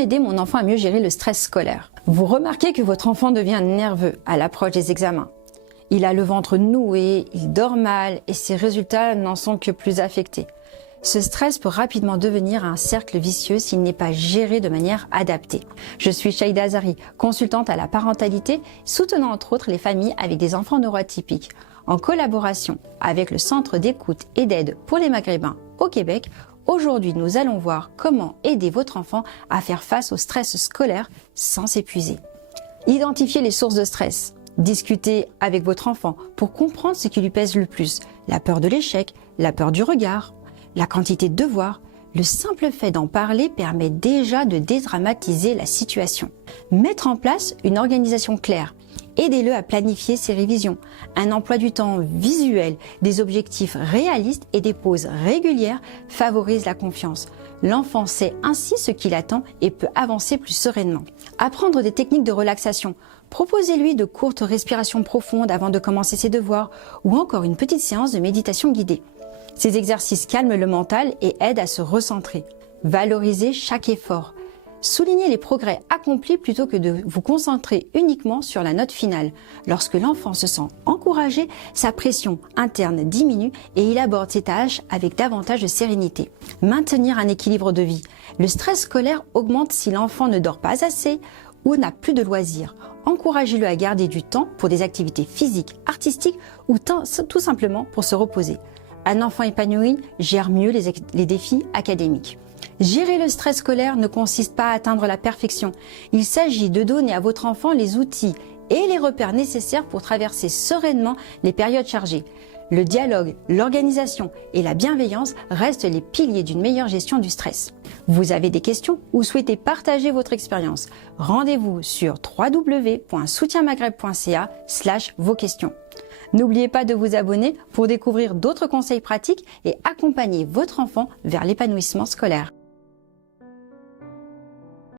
aider mon enfant à mieux gérer le stress scolaire? Vous remarquez que votre enfant devient nerveux à l'approche des examens. Il a le ventre noué, il dort mal et ses résultats n'en sont que plus affectés. Ce stress peut rapidement devenir un cercle vicieux s'il n'est pas géré de manière adaptée. Je suis Chaïda Azari, consultante à la parentalité, soutenant entre autres les familles avec des enfants neuroatypiques. En collaboration avec le Centre d'écoute et d'aide pour les Maghrébins au Québec, aujourd'hui nous allons voir comment aider votre enfant à faire face au stress scolaire sans s'épuiser. Identifiez les sources de stress. Discutez avec votre enfant pour comprendre ce qui lui pèse le plus. La peur de l'échec, la peur du regard, la quantité de devoirs. Le simple fait d'en parler permet déjà de dédramatiser la situation. Mettre en place une organisation claire. Aidez-le à planifier ses révisions. Un emploi du temps visuel, des objectifs réalistes et des pauses régulières favorisent la confiance. L'enfant sait ainsi ce qu'il attend et peut avancer plus sereinement. Apprendre des techniques de relaxation. Proposez-lui de courtes respirations profondes avant de commencer ses devoirs ou encore une petite séance de méditation guidée. Ces exercices calment le mental et aident à se recentrer. Valorisez chaque effort. Soulignez les progrès accomplis plutôt que de vous concentrer uniquement sur la note finale. Lorsque l'enfant se sent encouragé, sa pression interne diminue et il aborde ses tâches avec davantage de sérénité. Maintenir un équilibre de vie. Le stress scolaire augmente si l'enfant ne dort pas assez ou n'a plus de loisirs. Encouragez-le à garder du temps pour des activités physiques, artistiques ou tout simplement pour se reposer. Un enfant épanoui gère mieux les défis académiques. Gérer le stress scolaire ne consiste pas à atteindre la perfection. Il s'agit de donner à votre enfant les outils et les repères nécessaires pour traverser sereinement les périodes chargées. Le dialogue, l'organisation et la bienveillance restent les piliers d'une meilleure gestion du stress. Vous avez des questions ou souhaitez partager votre expérience? Rendez-vous sur www.soutienmaghreb.ca/vos questions. N'oubliez pas de vous abonner pour découvrir d'autres conseils pratiques et accompagner votre enfant vers l'épanouissement scolaire.